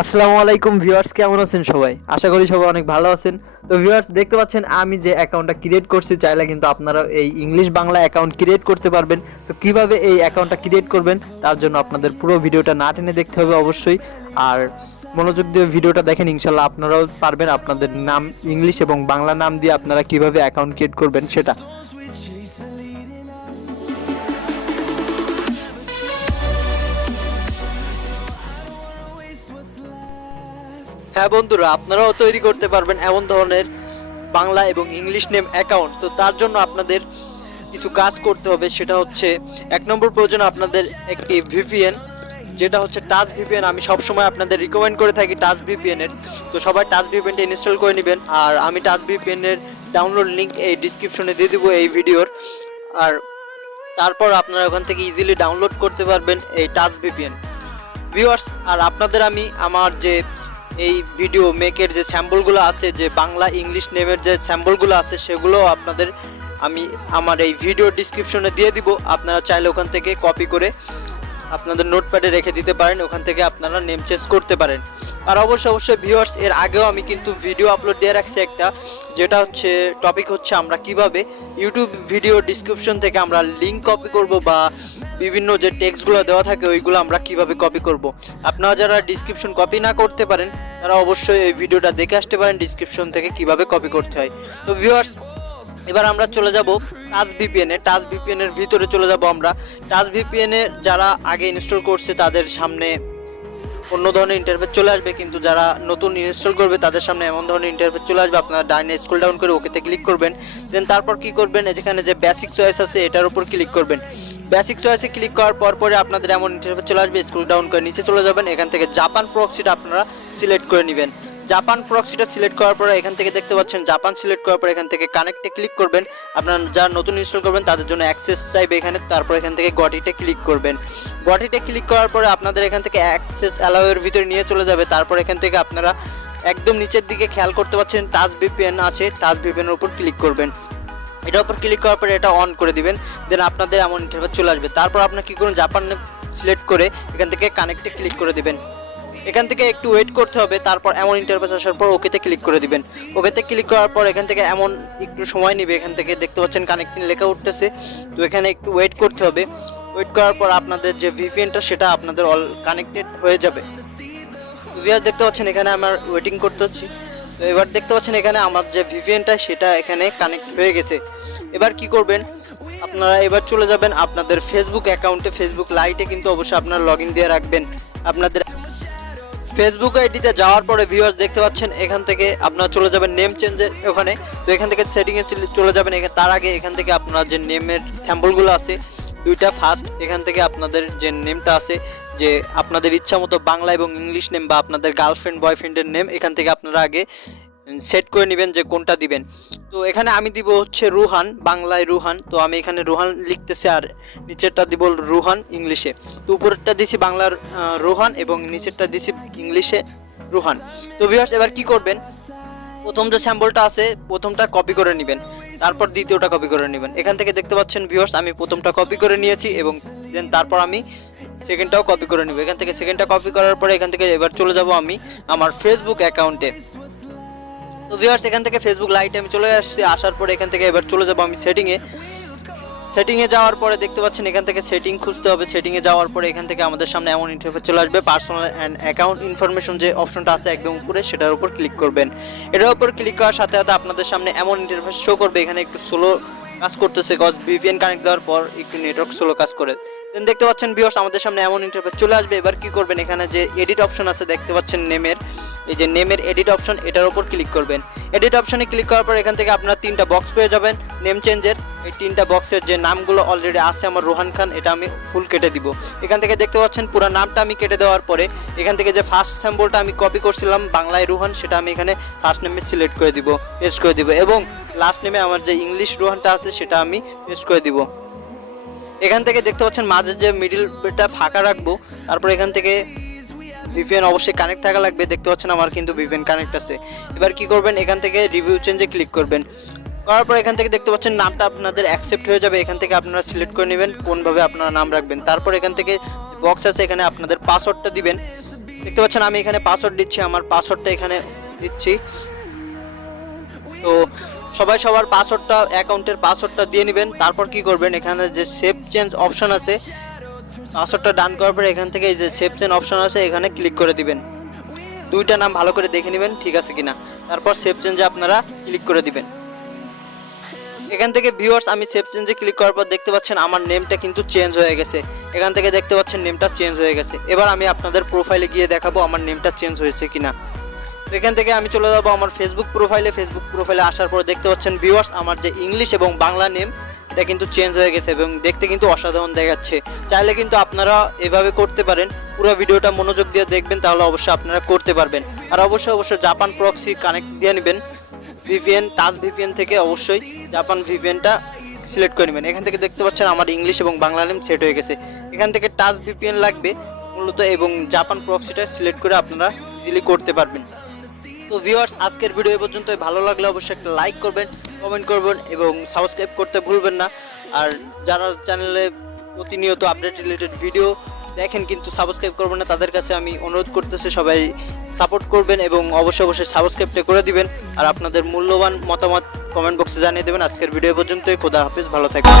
আসসালামু আলাইকুম ভিউয়ার্স, কেমন আছেন সবাই? আশা করি সবাই অনেক ভালো আছেন। তো ভিউয়ার্স, দেখতে পাচ্ছেন আমি যে অ্যাকাউন্টটা ক্রিয়েট করছি, চাইলে কিন্তু আপনারা এই ইংলিশ বাংলা অ্যাকাউন্ট ক্রিয়েট করতে পারবেন। তো কিভাবে এই অ্যাকাউন্টটা ক্রিয়েট করবেন তার জন্য আপনাদের পুরো ভিডিওটা না টেনে দেখতে হবে অবশ্যই। আর মনোযোগ দিয়ে ভিডিওটা দেখেন, ইনশাল্লাহ আপনারাও পারবেন আপনাদের নাম ইংলিশ এবং বাংলা নাম দিয়ে আপনারা কিভাবে অ্যাকাউন্ট ক্রিয়েট করবেন সেটা। হ্যাঁ বন্ধুরা, আপনারাও তৈরি করতে পারবেন এমন ধরনের বাংলা এবং ইংলিশ নেম অ্যাকাউন্ট। তো তার জন্য আপনাদের কিছু কাজ করতে হবে, সেটা হচ্ছে এক নম্বর প্রয়োজন আপনাদের একটি ভিপিএন, যেটা হচ্ছে টাচ ভিপিএন। আমি সবসময় আপনাদের রিকমেন্ড করে থাকি টাচ ভিপিএনের। তো সবাই টাচ ভিপিএনটা ইনস্টল করে নেবেন, আর আমি টাচ ভিপিএনের ডাউনলোড লিঙ্ক এই ডিসক্রিপশনে দিয়ে দেবো এই ভিডিওর। আর তারপর আপনারা ওখান থেকে ইজিলি ডাউনলোড করতে পারবেন এই টাচ ভিপিএন ভিউয়ার্স। আর আপনাদের আমি আমার যে এই ভিডিও মেকের যে স্যাম্পলগুলো আছে, যে বাংলা ইংলিশ নেমের যে স্যাম্পলগুলো আছে, সেগুলো আপনাদের আমি আমার এই ভিডিও ডিসক্রিপশনে দিয়ে দিব। আপনারা চাইলে ওখান থেকে কপি করে আপনাদের নোটপ্যাডে রেখে দিতে পারেন, ওখান থেকে আপনারা নেম চেঞ্জ করতে পারেন। আর অবশ্যই ভিউয়ার্স, এর আগেও আমি কিন্তু ভিডিও আপলোড দিয়ে রাখছি একটা, যেটা হচ্ছে টপিক হচ্ছে আমরা কিভাবে ইউটিউব ভিডিও ডিসক্রিপশন থেকে আমরা লিঙ্ক কপি করব, বা বিভিন্ন যে টেক্সটগুলো দেওয়া থাকে ওইগুলো আমরা কিভাবে কপি করব। আপনারা যারা ডিসক্রিপশন কপি না করতে পারেন তারা অবশ্যই এই ভিডিওটা দেখে আসতে পারেন ডিসক্রিপশন থেকে কিভাবে কপি করতে হয়। তো ভিউয়ার্স, এবার আমরা চলে যাব টাচ ভিপিএনে। টাচ ভিপিএনের ভিতরে চলে যাব আমরা। টাচ ভিপিএনে যারা আগে ইনস্টল করছে তাদের সামনে অন্য ধরনের ইন্টারফেস চলে আসবে, কিন্তু যারা নতুন ইনস্টল করবে তাদের সামনে এমন ধরনের ইন্টারফেস চলে আসবে। আপনারা ডাইনে স্ক্রল ডাউন করে ওকেতে ক্লিক করবেন। দেন তারপর কি করবেন, যেখানে যে বেসিক চয়েস আছে এটার উপর ক্লিক করবেন। বেসিক চয়েসে ক্লিক করার পরে আপনাদের এমন ইন্টারফেস চলে আসবে। স্ক্রল ডাউন করে নিচে চলে যাবেন, এখান থেকে জাপান প্রক্সিটা আপনারা সিলেক্ট করে নেবেন। জাপান প্রক্সিটা সিলেক্ট করার পরে এখান থেকে দেখতে পাচ্ছেন জাপান সিলেক্ট করার পরে এখান থেকে কানেক্টে ক্লিক করবেন। আপনারা যারা নতুন ইনস্টল করবেন তাদের জন্য অ্যাক্সেস চাইবে এখানে। তারপর এখান থেকে গটিতে ক্লিক করবেন। গটিতে ক্লিক করার পরে আপনাদের এখান থেকে অ্যাক্সেস অ্যালাউয়ের ভিতরে নিয়ে চলে যাবে। তারপর এখান থেকে আপনারা একদম নিচের দিকে খেয়াল করতে পাচ্ছেন টাচ ভিপিএন আছে, টাচ ভিপিএনের উপর ক্লিক করবেন। এটার উপর ক্লিক করার পরে এটা অন করে দিবেন। দেন আপনাদের এমন ইন্টারফেস চলে আসবে। তারপর আপনারা কী করুন, জাপান সিলেক্ট করে এখান থেকে কানেক্টে ক্লিক করে দিবেন। এখান থেকে একটু ওয়েট করতে হবে। তারপর এমন ইন্টারফেস আসার পর ওকেতে ক্লিক করে দিবেন। ওকেতে ক্লিক করার পর এখান থেকে এমন একটু সময় নেবে। এখান থেকে দেখতে পাচ্ছেন কানেক্টিং লেখা উঠতেছে, তো এখানে একটু ওয়েট করতে হবে। ওয়েট করার পর আপনাদের যে ভিপিএনটা সেটা আপনাদের অল কানেক্টেড হয়ে যাবে। ভিউয়ার্স, দেখতে পাচ্ছেন এখানে আমার ওয়েটিং করতে হচ্ছে। তো এবার দেখতে পাচ্ছেন এখানে আমার যে ভিপিএনটা সেটা এখানে কানেক্ট হয়ে গেছে। এবার কি করবেন, আপনারা এবার চলে যাবেন আপনাদের ফেসবুক অ্যাকাউন্টে। ফেসবুক লাইটে কিন্তু অবশ্যই আপনারা লগ ইন দিয়ে রাখবেন আপনাদের ফেসবুক আইডিতে। যাওয়ার পরে ভিউয়ার্স দেখতে পাচ্ছেন এখান থেকে আপনারা চলে যাবেন নেম চেঞ্জের ওখানে। তো এখান থেকে সেটিংয়ে চলে যাবেন। তার আগে এখান থেকে আপনারা যে নেমের স্যাম্পলগুলো আছে দুইটা, ফার্স্ট এখান থেকে আপনাদের যে নেমটা আছে, যে আপনাদের ইচ্ছা মতো বাংলা এবং ইংলিশ নেম বা আপনাদের গার্লফ্রেন্ড বয়ফ্রেন্ডের নেম, এখান থেকে আপনারা আগে সেট করে নেবেন যে কোনটা দিবেন। তো এখানে আমি দিব হচ্ছে রুহান, বাংলায় রুহান। তো আমি এখানে রুহান লিখতেছি, আর নিচেরটা দিব রুহান ইংলিশে। তো উপরেরটা দিছি বাংলার রুহান এবং নিচেরটা দিছি ইংলিশে রুহান। তো ভিউয়ার্স, এবার কি করবেন, প্রথম যে স্যাম্পলটা আছে প্রথমটা কপি করে নেবেন, তারপর দ্বিতীয়টা কপি করে নেবেন। এখান থেকে দেখতে পাচ্ছেন ভিউয়ার্স আমি প্রথমটা কপি করে নিয়েছি, এবং দেন তারপর আমি সেকেন্ডটাও কপি করে নেব। এখান থেকে সেকেন্ডটা কপি করার পরে এখান থেকে এবার চলে যাব আমি আমার ফেসবুক অ্যাকাউন্টে। তো ভিউয়ার্স, এখান থেকে ফেসবুক লাইটে আমি চলে আসছি। আসার পরে এখান থেকে এবার চলে যাব আমি সেটিংয়ে যাওয়ার পরে দেখতে পাচ্ছেন এখান থেকে সেটিং খুঁজতে হবে। সেটিংয়ে যাওয়ার পরে এখান থেকে আমাদের সামনে এমন ইন্টারফেস চলে আসবে। পার্সোনাল অ্যান্ড অ্যাকাউন্ট ইনফরমেশন যে অপশনটা আছে একদম উপরে, সেটার উপর ক্লিক করবেন। এটার উপর ক্লিক করার সাথে সাথে আপনাদের সামনে এমন ইন্টারফেস শো করবে। এখানে একটু স্লো কাজ করতেছে, কজ ভিপিএন কানেক্ট দেওয়ার পর একটু নেটওয়ার্ক স্লো কাজ করে। দেন দেখতে পাচ্ছেন ভিউয়ার্স আমাদের সামনে এমন ইন্টারফেস চলে আসবে। এবার কি করবেন, এখানে যে এডিট অপশন আছে দেখতে পাচ্ছেন নেমের, এই যে নেমের এডিট অপশন, এটার উপর ক্লিক করবেন। এডিট অপশনে ক্লিক করার পর এখান থেকে আপনারা তিনটা বক্স পেয়ে যাবেন নেম চেঞ্জের। এই তিনটা বক্সের যে নামগুলো অলরেডি আছে আমার রোহান খান, এটা আমি ফুল কেটে দিব। এখান থেকে দেখতে পাচ্ছেন পুরো নামটা আমি কেটে দেওয়ার পরে এখান থেকে যে ফার্স্ট স্যাম্পলটা আমি কপি করছিলাম বাংলায় রোহান, সেটা আমি এখানে ফার্স্ট নেমে সিলেক্ট করে দিব, পেস্ট করে দিব, এবং লাস্ট নেমে আমার যে ইংলিশ রোহানটা আছে সেটা আমি পেস্ট করে দিব। এখান থেকে দেখতে পাচ্ছেন মাঝে যে মিডিলটা ফাঁকা রাখবো। তারপর এখান থেকে ভিপিএন অবশ্যই কানেক্ট থাকা লাগবে। দেখতে পাচ্ছেন আমার কিন্তু ভিপিএন কানেক্ট আছে। এবার কি করবেন, এখান থেকে রিভিউ চেঞ্জে ক্লিক করবেন। করার পর এখান থেকে দেখতে পাচ্ছেন নামটা আপনাদের অ্যাকসেপ্ট হয়ে যাবে। এখান থেকে আপনারা সিলেক্ট করে নেবেন কোনভাবে আপনারা নাম রাখবেন। তারপর এখান থেকে বক্স আছে, এখানে আপনাদের পাসওয়ার্ডটা দিবেন। দেখতে পাচ্ছেন আমি এখানে পাসওয়ার্ড দিচ্ছি, আমার পাসওয়ার্ডটা এখানে দিচ্ছি। তো সবাই সবার পাসওয়ার্ডটা, অ্যাকাউন্টের পাসওয়ার্ডটা দিয়ে নেবেন। তারপর কি করবেন, এখানে যে সেভ চেঞ্জ অপশন আছে, পাসওয়ার্ডটা ডান করার পর এখান থেকে এই যে সেভ চেঞ্জ অপশন আছে এখানে ক্লিক করে দিবেন। দুইটা নাম ভালো করে দেখে নেবেন ঠিক আছে কিনা, তারপর সেভ চেঞ্জে আপনারা ক্লিক করে দিবেন। এখান থেকে ভিউয়ার্স আমি সেভ চেঞ্জে ক্লিক করার পর দেখতে পাচ্ছেন আমার নেমটা কিন্তু চেঞ্জ হয়ে গেছে। এখান থেকে দেখতে পাচ্ছেন নেমটা চেঞ্জ হয়ে গেছে। এবার আমি আপনাদের প্রোফাইলে গিয়ে দেখাবো আমার নেমটা চেঞ্জ হয়েছে কিনা। তো এখান থেকে আমি চলে যাবো আমার ফেসবুক প্রোফাইলে আসার পরে দেখতে পাচ্ছেন ভিউয়ার্স আমার যে ইংলিশ এবং বাংলা নেম এটা কিন্তু চেঞ্জ হয়ে গেছে এবং দেখতে কিন্তু অসাধারণ দেখাচ্ছে। চাইলে কিন্তু আপনারা এভাবে করতে পারেন। পুরো ভিডিওটা মনোযোগ দিয়ে দেখবেন, তাহলে অবশ্যই আপনারা করতে পারবেন। আর অবশ্যই জাপান প্রক্সি কানেক্ট দিয়ে নেবেন, ভিপিএন টাচ ভিপিএন থেকে অবশ্যই জাপান ভিপিএনটা সিলেক্ট করে নেবেন। এখান থেকে দেখতে পাচ্ছেন আমার ইংলিশ এবং বাংলা নেম সেট হয়ে গেছে। এখান থেকে টাচ ভিপিএন লাগবে মূলত এবং জাপান প্রক্সিটা সিলেক্ট করে আপনারা ইজিলি করতে পারবেন। তো ভিউয়ার্স আজকের ভিডিও পর্যন্ত, ভালো লাগলে অবশ্যই একটা লাইক করবেন, কমেন্ট করবেন এবং সাবস্ক্রাইব করতে ভুলবেন না। আর যারা চ্যানেলে প্রতিনিয়ত আপডেট রিলেটেড ভিডিও দেখেন কিন্তু সাবস্ক্রাইব করবেন না, তাদের কাছে আমি অনুরোধ করতেছি সবাই সাপোর্ট করবেন এবং অবশ্যই সাবস্ক্রাইবটা করে দিবেন। আর আপনাদের মূল্যবান মতামত কমেন্ট বক্সে জানিয়ে দেবেন। আজকের ভিডিও পর্যন্তই, খোদা হাফেজ, ভালো থাকবেন।